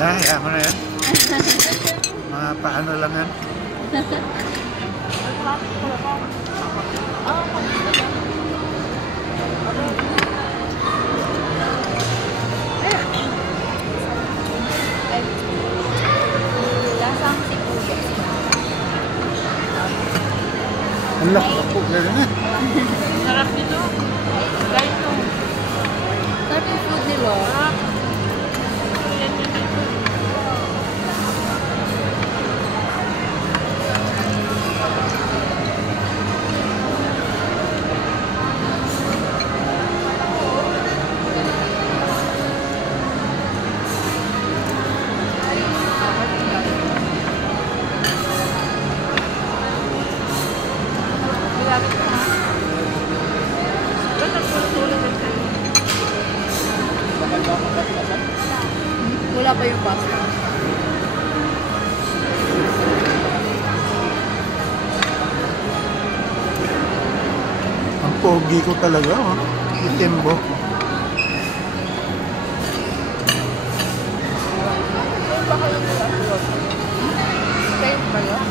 Kaya mo na yan. Mga paano lang yan. Lasang sibuyas. Ang lakapog na rin eh. Sarap nito. Guys, sarap yung food nila. Wala pa yung pasta. Ang pogi ko talaga, oh. Itimbo. Kayo ba yun?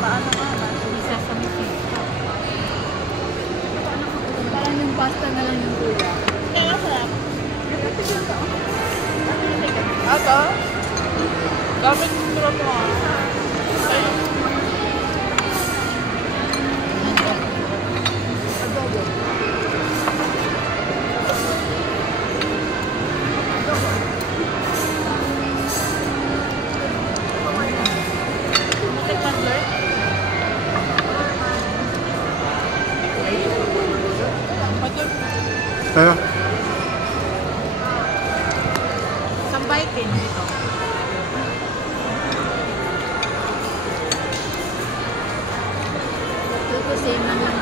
Paano nga ba? Isa sa misis. Parang yung pasta na lang yung kuya. Kaya sarap. Ito? Dapat yung sarap mo adobo. Pero, Sambay din dito. Ito same lang yung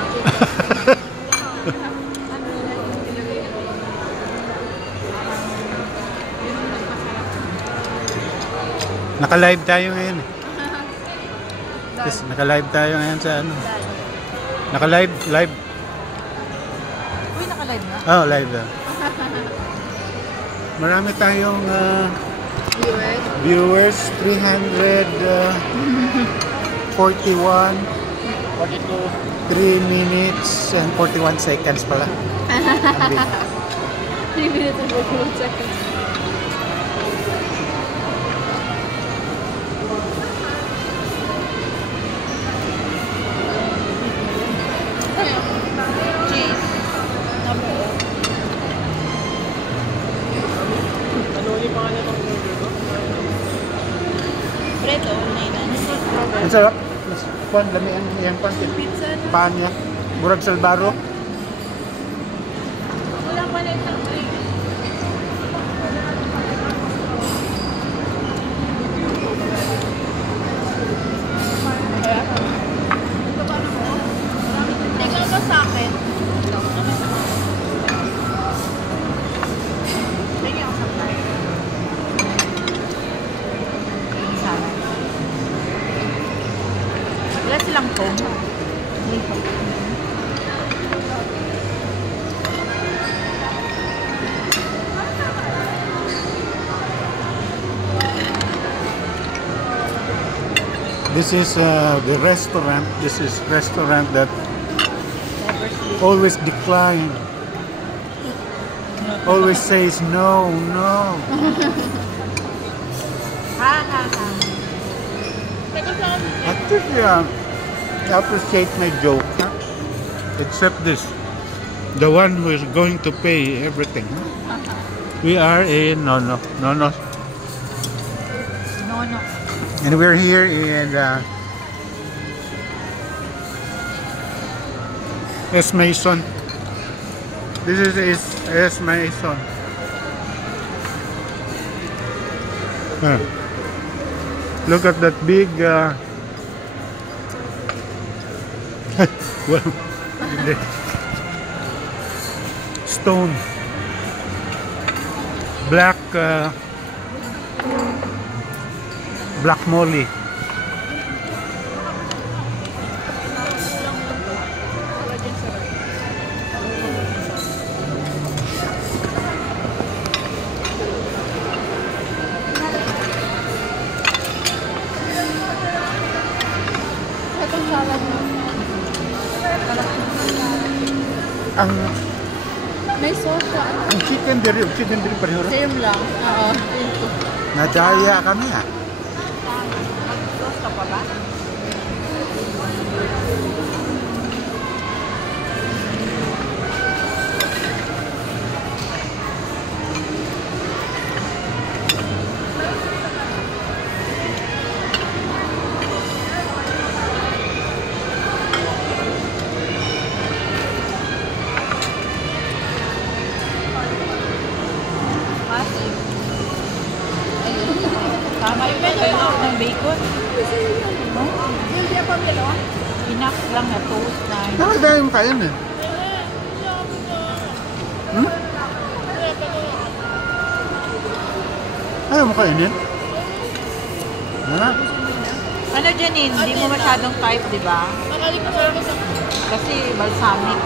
naka-live tayo ngayon eh. Yes, naka-live tayo ngayon sa ano. Naka-live, live. Uy, naka-live na? Oh, live na. Marami tayong viewers, 341, 3 minutes and 41 seconds pala. 3 minutes and 41 seconds. Cheese. Bread o Ang sarap. Mas kwan, lamian yung kwan. pizza na. Paan niya. Burag Salbaro. Wala pa na isang drink. Ito ba mo? Tingnan ka sa akin. Tingnan ka sa akin. Wala silang foam. This is the restaurant. This is restaurant that always decline. Always says no, no. Ha ha ha. I think you appreciate my joke, huh? Except this, the one who is going to pay everything. Huh? We are in no. No, no. And we're here in S. Mason. This is S. Mason. Look at that big well, stone, black black molly. Ang May sauce siya. chicken diri pareho ra. Same lang. Oo. Ito. Nadaya kami ah. Mag-sauce ka pa ba? Tama yung pagkainok ng bacon. Yung siya pa melon? Pinak lang na toast na. Nakadaya yung kain eh. Hmm? Ayaw mo kainin? Wala. Ano Janine, hindi mo masyadong type, di ba? Kasi balsamic.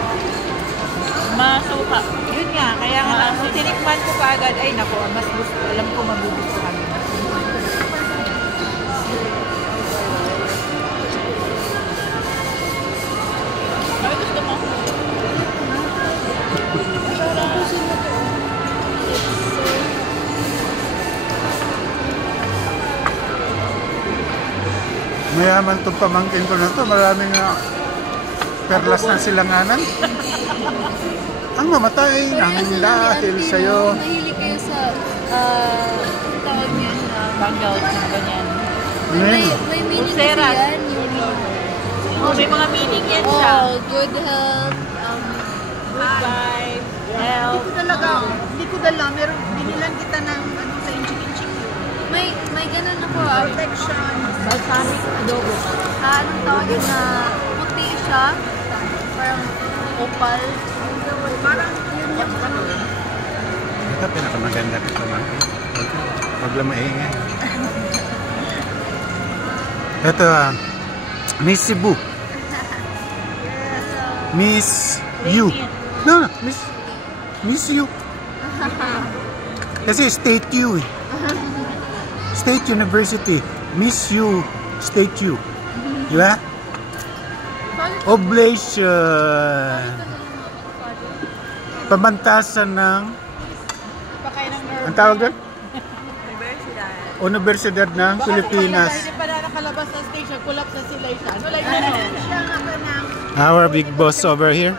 Masuka. Yun nga, kaya nga lang, nung tinikman ko kaagad, ay nako, mas gusto, alam ko magugustuhan. Ay, gusto mo? Mayaman itong pamangkin ko na ito. Maraming perlas ng silanganan. Ang mamatay ng dahil sa'yo. Mahilig kayo sa, tawag niya na, Bangles na ganyan. may meaning kasi Pulseras. yan. Yung, Oh, may mga meaning yan siya. good health, Good vibe, health. Hindi ko dala, meron binilan kita ng ano sa chicken. may ganun ako Protection. Balsamic adobo. anong tawag yun na puti siya, parang opal. Parang yun yung ano. Ito pinakamaganda ko pamangkin. Huwag lang maingay. Ito Miss Cebu. Miss You. No, Miss You. Kasi State U eh. State University. Miss You. State U. Di ba? Oblation. Pamantasan ng ang tawag doon? Universidad ng Pilipinas. Hindi pa na nakalabas sa station, kulap sa sila isa. Ano lang yan? Our big boss over here.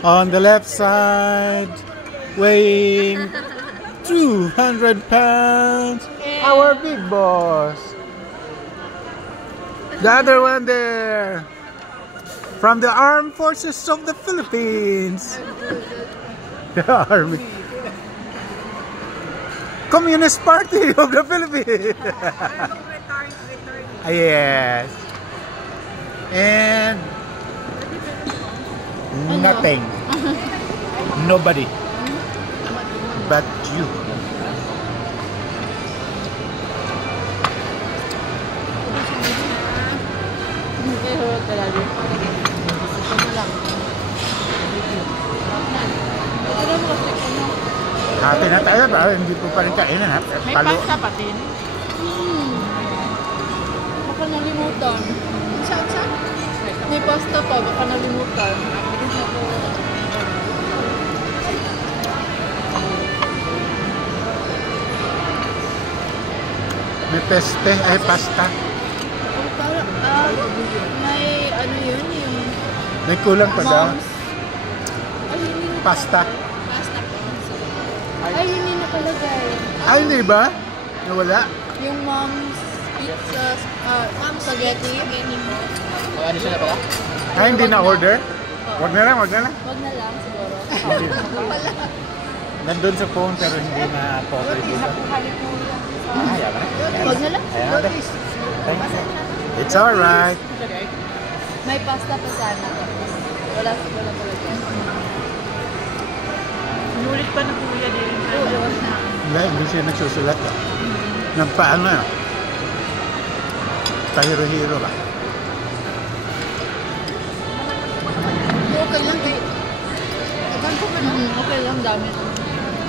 On the left side, weighing 200 pounds. Our big boss. The other one there. From the Armed Forces of the Philippines. The Army. Communist Party of the Philippines. Yes. And nothing. Nobody. But you. Hati na tayo ba? Hindi po pa rin kainan ha? May pasta pa din. Baka nalimutan. May pasta pa, baka nalimutan. May peste ay pasta. Parang, may ano yun, yung May kulang pa daw. moms. Ay, hindi na Pasta. pasta po. Ay, hindi nakalagay. Ay, hindi ba? Nawala? Yung mom's pizza, spaghetti. Ano siya na pala? Ay, hindi na order? Wag na lang, wag na lang. Wag na lang siguro. Hindi na. Nandun sa phone pero hindi na poker dito. Ah, yaman na. Wag na lang. Ayan na. It's alright. May pasta pa sana. Wala talaga. Nulit pa na kuya din. Wala, hindi siya nagsusulat. Nagpaano na. Tahiro-hiro ba? Okay lang eh. Okay lang, dami.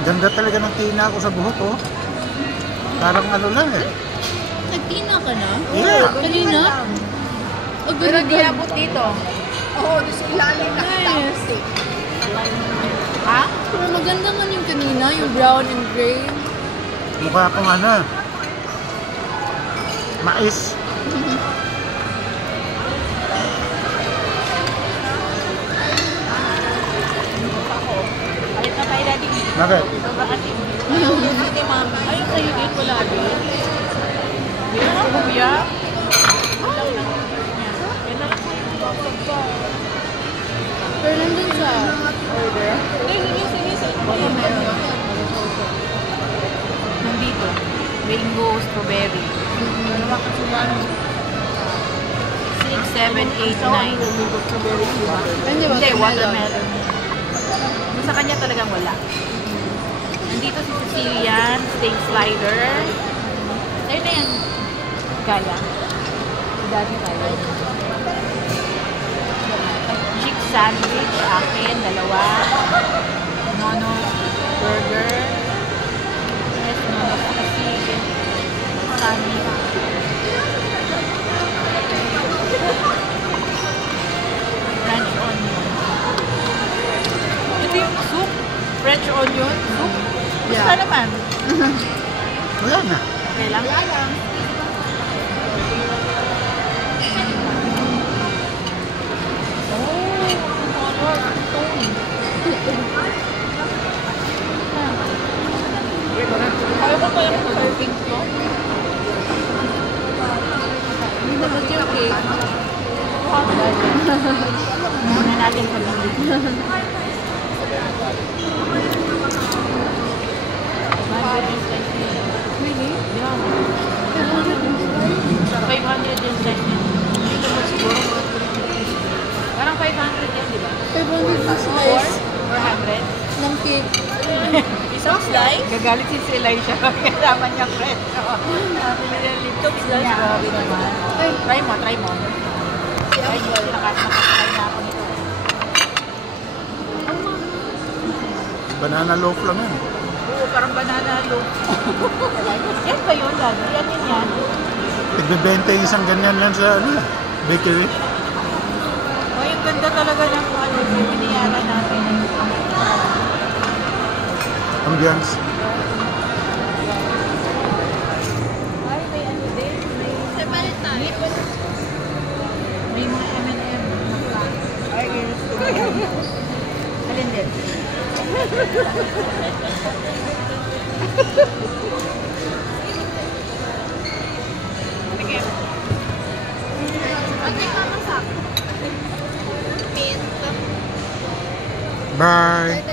Ganda talaga ng tina ko sa buhok ko. Parang ano lang eh. Nagtina ka na? Yeah. Kanina? Pero di abot dito. Oo, sa ilalim na Nice. tapos eh. Ha? Pero maganda man yung kanina, yung brown and gray. Mukha akong ano. Mais. Palit na tayo dati. Bakit? Hindi, ma'am. Ayun sa'yo din, wala din. Hindi na ako, kuya. Pero nandun sa order. Nandito. Mango, strawberry. 6, 7, 8, 9. Hindi ba? Hindi, watermelon. Yung sa kanya talagang wala. Nandito si Sicilian, steak slider. Ayun na yan. Gala. Dati tayo. Chick sandwich, akin, dalawa. Nono burger. Yes, nono sisig. Sandwich. French onion. Ito yung soup. French onion soup. Yeah. Basta naman. Wala na. Okay lang? Ayaw ko pala ng serving ko. Hindi naman yung cake. Muna natin sa bibig. Really? Yeah. 500 yung set niya. Dito mo siguro mga 300. Parang 500 yan, di ba? 500 na slice 400? ng cake. Isang slice? Gagalit si Elisha. Kasama niya fresh. Sabi niya, little slice. Grabe naman. Try mo, try mo. Try mo, nakatry na ako nito. Banana loaf lang yan. Oo, parang banana loaf. Yan ba yun, Lalo? Yan yun yan. Nagbebenta yung isang ganyan lang sa ano, bakery. Oh, yung ganda talaga ng ano, yung biniyaran natin. Ambiance. Ay, may ano din. May may mga M&M. Ay, alin din? Bye.